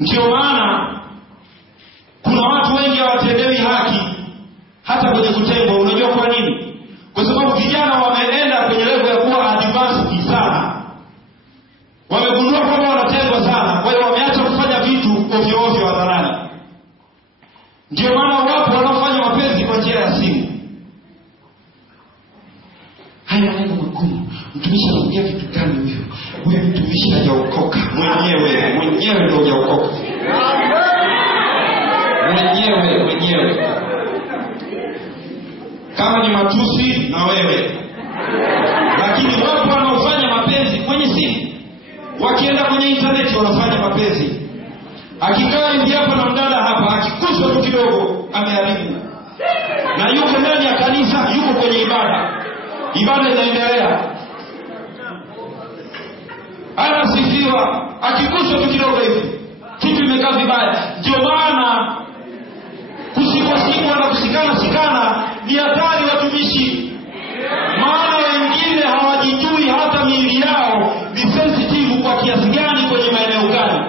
Ndio maana kuna watu wengi hawatendewi haki hata kwenye kutengwa. Unajua kwa nini? Kwa sababu vijana wameenda kwenye level ya kuwa advanced sana. Wamegundua kwamba wanatengwa sana, kwa hiyo wameacha kufanya vitu ovyo ovyo hadharani. Ndio maana wapo wanaofanya mapenzi kwa njia ya simu. Haya maneno magumu. Mtumishi anaongea vitu gani hivyo? Huyu mtumishi hajaokoka. Mwenyewe ndio hajaokoka. Mwenyewe. Kama ni matusi na wewe. Lakini wapo wanaofanya mapenzi kwenye simu. Wakienda kwenye internet wanafanya mapenzi. Akikaa hivi hapa na mdada hapa, akikuswa tu kidogo ameharibu. Na yuko ndani ya kanisa, yuko kwenye ibada. Ibada inaendelea. Anasifiwa, akikuswa tu kidogo hivi, kitu imekaa vibaya. Ndio maana kusikwa na kusikana ni hatari watumishi. Maana wengine hawajijui hata miili yao ni sensitive kwa kiasi gani kwenye maeneo gani.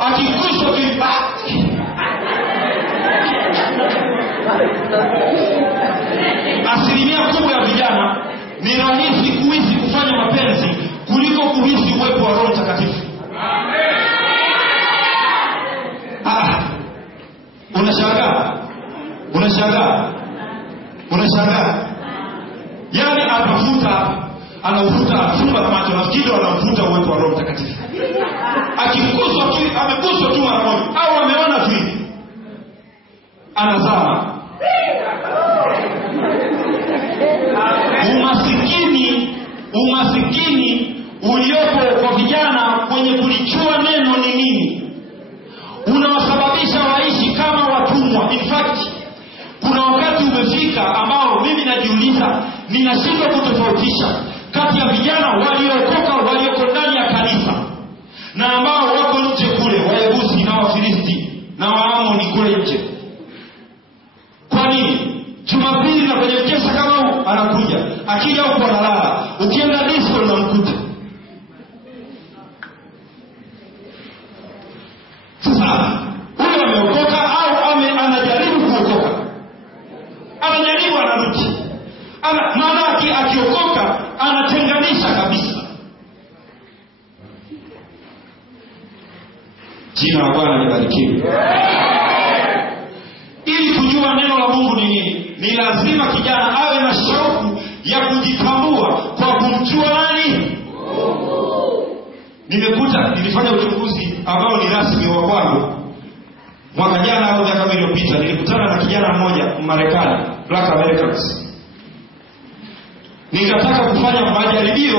Akikuswa kibaki. Asilimia kubwa ya vijana ni rahisi kuhisi kufanya mapenzi kuliko kuhisi uwepo wa Roho Mtakatifu. Unashangaa. Yaani anavuta fumba kama macho, nafikiri anavuta uwepo wa Roho Mtakatifu. Akikuswa tu, amekuswa tu mara moja au ameona tu anazama. Umasikini uliopo kwa vijana kwenye kulichua neno ni nini? Unawasababisha waishi kama watumwa. In fact, kuna wakati umefika ambao mimi najiuliza, ninashindwa kutofautisha kati ya vijana waliokoka, walioko ndani ya kanisa, na ambao wako nje kule, Wayebusi na Wafilisti na Waamoni kule nje. Kwa nini? Jumapili na kwenye mkesha kama huu anakuja, akija huko analala, ukienda disco unamkuta. Sasa huyo ameokoka au anajaribu kuokoka? Anajaribu, anarudi. Maana akiokoka anatenganisha kabisa. Jina la Bwana libarikiwe. Ili kujua neno la Mungu ni nini, ni lazima kijana awe na shauku ya kujitambua kwa kumjua nani? Nilifanya uchunguzi ambao ni rasmi wa kwangu mwaka jana au miaka iliyopita. Nilikutana na kijana mmoja Marekani, Black Americans. Nikataka kufanya majaribio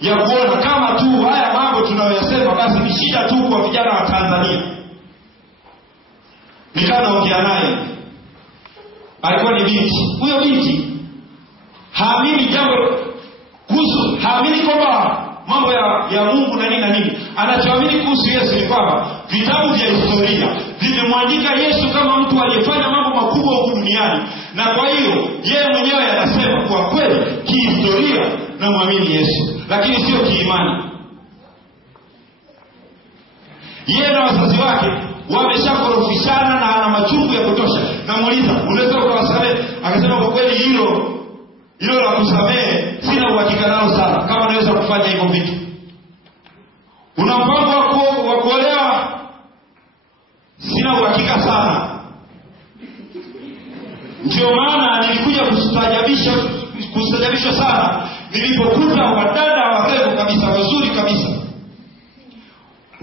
ya kuona kama tu haya mambo tunayoyasema basi ni shida tu kwa vijana wa Tanzania. Nikaongea naye. Alikuwa ni binti. Huyo binti haamini jambo kuhusu, haamini kwamba mambo ya Mungu na nini na nini. Anachoamini kuhusu Yesu ni kwamba vitabu vya historia vimemwandika Yesu kama mtu aliyefanya mambo makubwa huko duniani, na kwa hiyo yeye mwenyewe anasema kwa kweli kihistoria na muamini Yesu, lakini sio kiimani. Yeye na wazazi wake wameshakorofishana na ana machungu ya kutosha. Namuuliza, unaweza ukawasamehe? Akasema kwa kweli hilo la kusamehe sina uhakika nalo sana, kama naweza kufanya hivyo vitu. Una mpango wa kuolewa? Sina uhakika sana. Ndio maana nilikuja kustajabishwa sana nilipokuta wadada warembo kabisa, wazuri kabisa,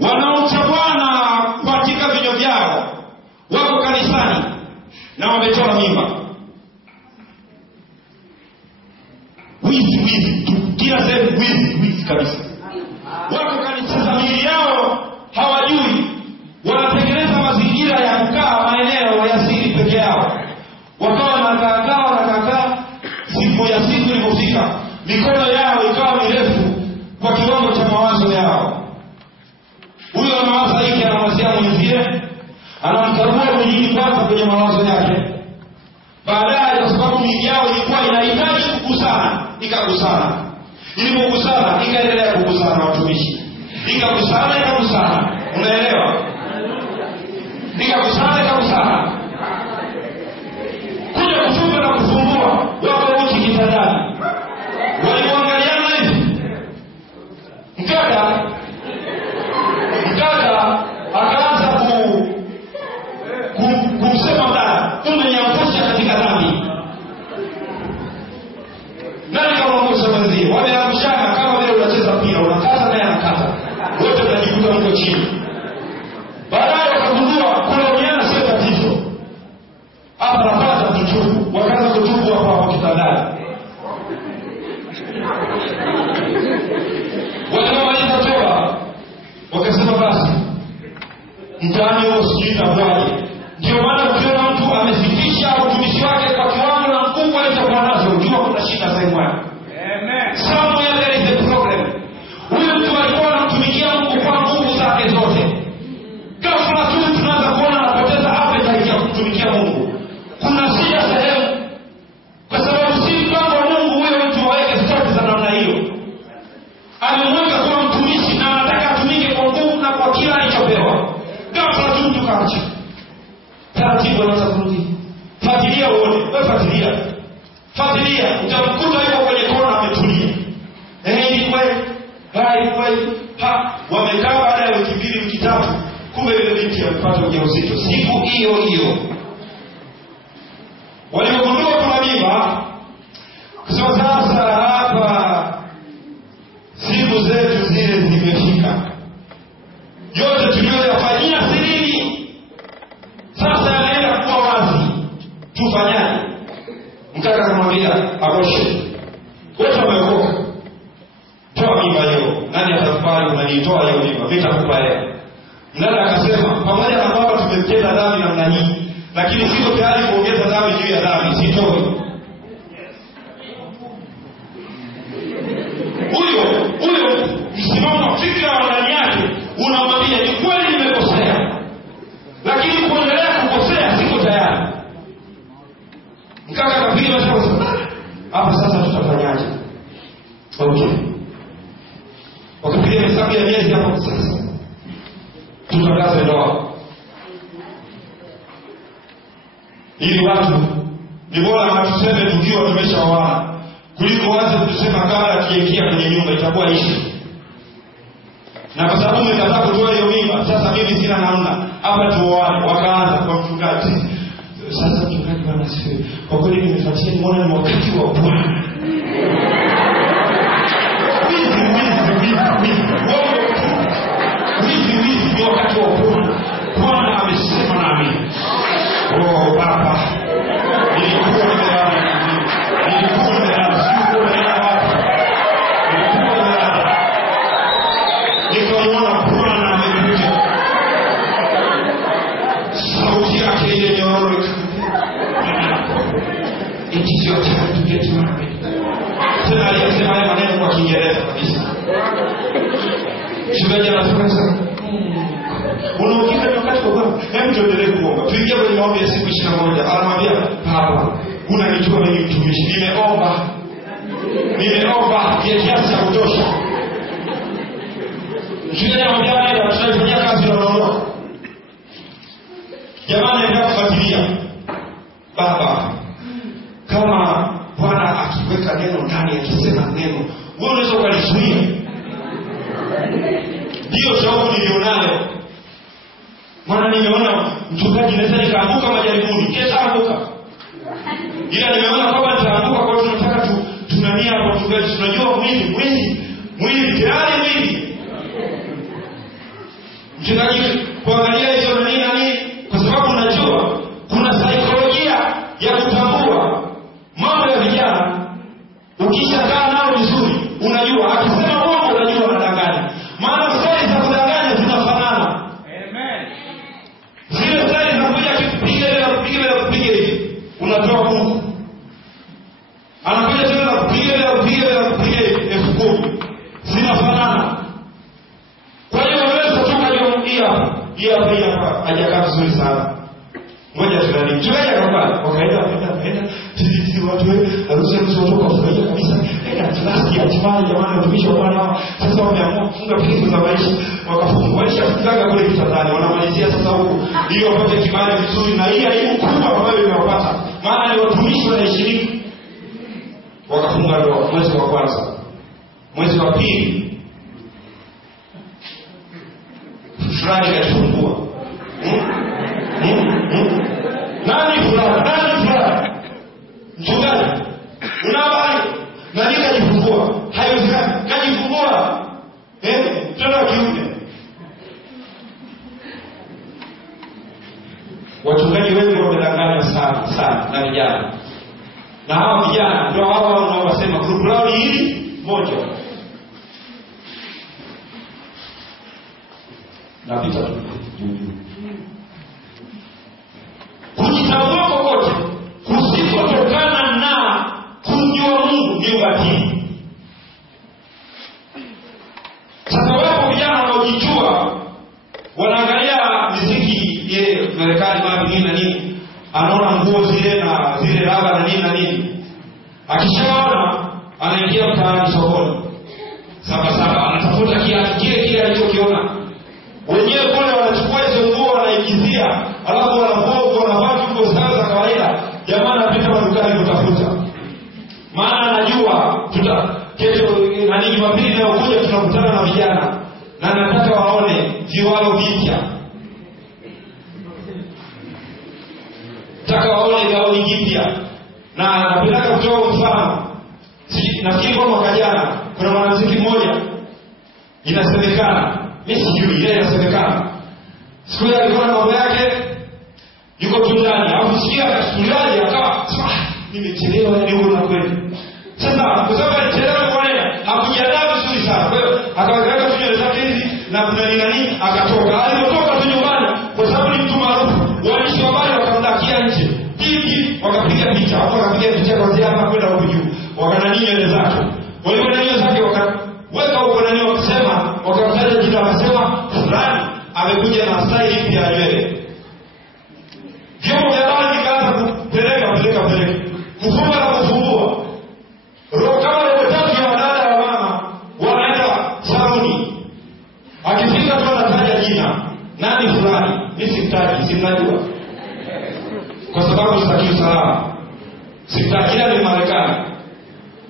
wanaocha Bwana katika vinyo vyao, wako kanisani na wametoa mimba. Wizi kila sehemu, wizi kabisa. Wako kanisani, miili yao hawajui, wanatengeneza mazingira ya kukaa maeneo ya siri peke yao. Wakawa wanakaa siku ya siku ilipofika, mikono yao ikawa mirefu kwa kiwango cha mawazo yao. Huyo anawaza hiki, anamwazia mwenzie, anamkagua mwingine kwako kwenye mawazo yake. Baadaye kwa sababu miili yao ilikuwa inahitaji kukusana, ikakusana. Ilipokusana ikaendelea kukusana, watumishi. Ikakusana. Unaelewa? mtaani huko sijui itakuwaje. Ndio maana ukiona mtu amesifisha utumishi wake kwa kiwango na mkubwa alichokuwa nazo, unajua kuna shida za imani. Amen. Somewhere there is a problem. Huyu mtu alikuwa anamtumikia Mungu kwa nguvu zake zote. Ghafla tu tunaanza kuona anapoteza appetite ya kumtumikia Mungu. Kuna shida sehemu. Kwa sababu si mpango wa Mungu huyo mtu aweke stop za namna hiyo. Amemweka kuwa mtumishi na anataka atumike kwa nguvu na kwa kila alichopewa. Ghafla tu mtu kaacha. Taratibu anaanza kurudi. Fuatilia uone, wewe fuatilia. Fuatilia, utamkuta yuko kwenye kona ametulia. Ni kweli. Hai kweli. Wamekaa baada ya wiki 2 wiki 3, kumbe ile binti alipata ujauzito siku hiyo hiyo. Waligundua kuna mimba. Kwa sasa hapa siku zetu zile zimefika. Yote tuliyoyafanyia sirini sasa yanaenda kuwa wazi. Tufanyaje? Mkaka akamwambia aboshe. Wote wameokoka. Toa mimba hiyo. Nani atakubali unanitoa hiyo mimba? Mimi nitakupa yeye. Mdada akasema pamoja na baba tumemtenda dhambi namna hii, lakini siko tayari kuongeza dhambi juu ya dhambi, sitoi. Huyo msimamo fikra wa ndani yake unamwambia ni kweli nimekosea, lakini kuendelea kukosea siko tayari. Mkaka akapiga sasa, hapa sasa tutafanyaje? Okay. Wakapiga hesabu ya miezi hapo sasa. Tutangaze ndoa. Ili watu ni bora watuseme tukiwa tumeshaoana kuliko waanze kusema kabla tukiingia kwenye nyumba itakuwa ishi. Na kwa sababu mmekataa kutoa hiyo mimba, sasa mimi sina namna, hapa tuoane. Wakaanza kwa mchungaji. Sasa mchungaji bwana siwe. Kwa kweli nimefuatia nimeona ni wakati wa Bwana. Wizi wakati wa Bwana. Bwana amesema nami. Oh baba. Nilikuwa nimelala. Nikaona Bwana amekuja. Sauti yake ile nyororo. It is your time to get married. Tena aliyesema haya maneno kwa Kiingereza kabisa. Mchungaji anasema unaokiza wakati kwa Bwana. Hebu tuendelee kuomba. Tuingie kwenye maombi ya siku 21. Anamwambia Baba, unanijua mimi mtumishi. Nimeomba ya kiasi cha kutosha. Mchungaji anamwambia nenda tunafanyia kazi na unaona. Jamani ndio kufuatilia. Baba, kama Bwana akiweka neno ndani akisema neno, wewe unaweza kulizuia. Ndio sababu nilionayo. Maana nimeona mchungaji anaweza nikaanguka majaribuni, kesha anguka. Ila nimeona kwamba nitaanguka kwa sababu tunataka tunania kwa mchungaji, tunajua mwili tayari mwili. Mchungaji kuangalia hizo nini kwa sababu unajua kuna saikolojia ya kutambua mambo ya vijana. Ukishakaa nao vizuri, unajua akisema uongo unajua anadanganya. Maana stori za kudanganya zinafanana. Amen. Zile stori za kupiga hivi. Unatoa Mungu. Anapiga tena kupiga 10,000. Zinafanana. Kwa hiyo unaweza tukajiongea hapa hajakaa vizuri sana. Ngoja tulani. Mchungaji akapanda. Wakaenda sisi watu harusi kutoka kufurahia kabisa. Tunasikia hatimaye jamani watumishi wa Bwana sasa wameamua kufunga pingu za maisha. Wakafunganisha fungaga kule kitandani. Wanamalizia sasa huko ili wapate kibali vizuri, na hii aibu kubwa ambayo imewapata. Maana ni watumishi wanashiriki. Wakafunga ndoa mwezi wa kwanza. Mwezi wa pili fulani kafungua. Nani fulani? Mchungaji, una habari? Nani kajifungua? Haiwezekani. Kajifungua. Tena kiume. Wachungaji wengi wamedanganya sana na vijana. Na hawa vijana ndio hao wanaosema group lao hili moja. napita tu juu. Kujitambua kokote kusipotokana na kumjua Mungu ni ubatili. Sasa wapo vijana wanaojijua, wanaangalia muziki ye Marekani wapi nini na nini, anaona nguo zile na zile raba na nini na nini, akishaona anaingia mtaani sokoni saba anatafuta kile alichokiona. Wenyewe kule wanachukua hizo nguo wanaingizia, alafu wanavaa nguo za kawaida. Jamaa anapita madukani kutafuta, maana anajua kesho nani Jumapili inayokuja tunakutana na vijana na nataka waone viwalo vipya, nataka waone gauni jipya. Na napenda kutoa mfano, nafikiri kwa mwaka jana kuna mwanamuziki mmoja inasemekana, mimi sijui yeye inasemekana, siku ile alikuwa na mambo yake yuko tundani, au sikia akachukuliaje akawa nimechelewa ni huko na kweli. Sasa kwa sababu alichelewa kuonea, hakujiandaa vizuri sana. Kwa hiyo akaweka tunyo zake hizi na nani akatoka. Alipotoka tu nyumbani, kwa sababu ni mtu maarufu, waandishi wa habari wakamdakia nje. Hivi wakapiga picha, hapo wakapiga picha kwa ziara kwenda huko juu. Wakanani nywele zake. Walipoona nywele zake wakaweka huko nani wakasema, wakamtaja jina wakasema fulani amekuja na style mpya ya nywele. Vyombo vya habari vikaanza kupeleka kufunga na kufungua. Kama roho tatu ya wadada wa mama wanaenda saluni, akifika tu anataja jina nani fulani, mimi simtaji, simnajua kwa sababu sitaki usalama, sitaki ile Marekani.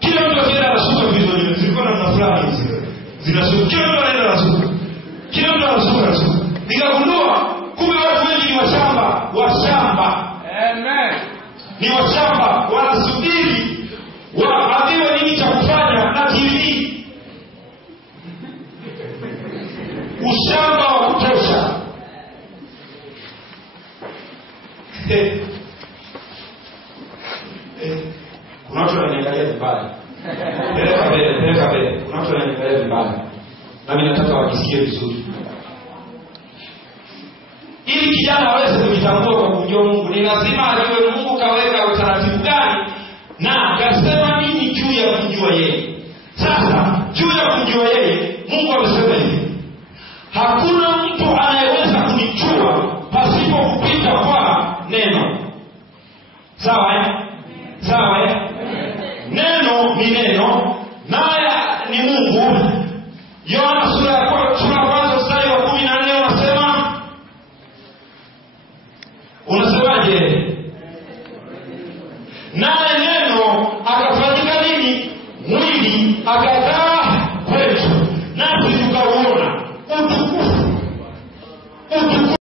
Kila mtu akienda anasuka vizuri, zilikuwa na fulani zinasuka, kila mtu anaenda anasuka, kila mtu anasuka. Nikagundua kumbe watu wengi ni washamba. Amen. Ni washamba, wanasubiri waambiwe nini cha kufanya na TV. Ushamba wa kutosha. Kuna watu wananiangalia vibaya. Peleka mbele. Kuna watu wananiangalia vibaya. Na mimi nataka wajisikie vizuri. Ili kijana aweze kujitambua kwa kumjua Mungu, ni lazima ajue Mungu kaweka utaratibu gani na kasema nini juu ya kumjua yeye. Sasa juu ya kumjua yeye, Mungu amesema hivi: hakuna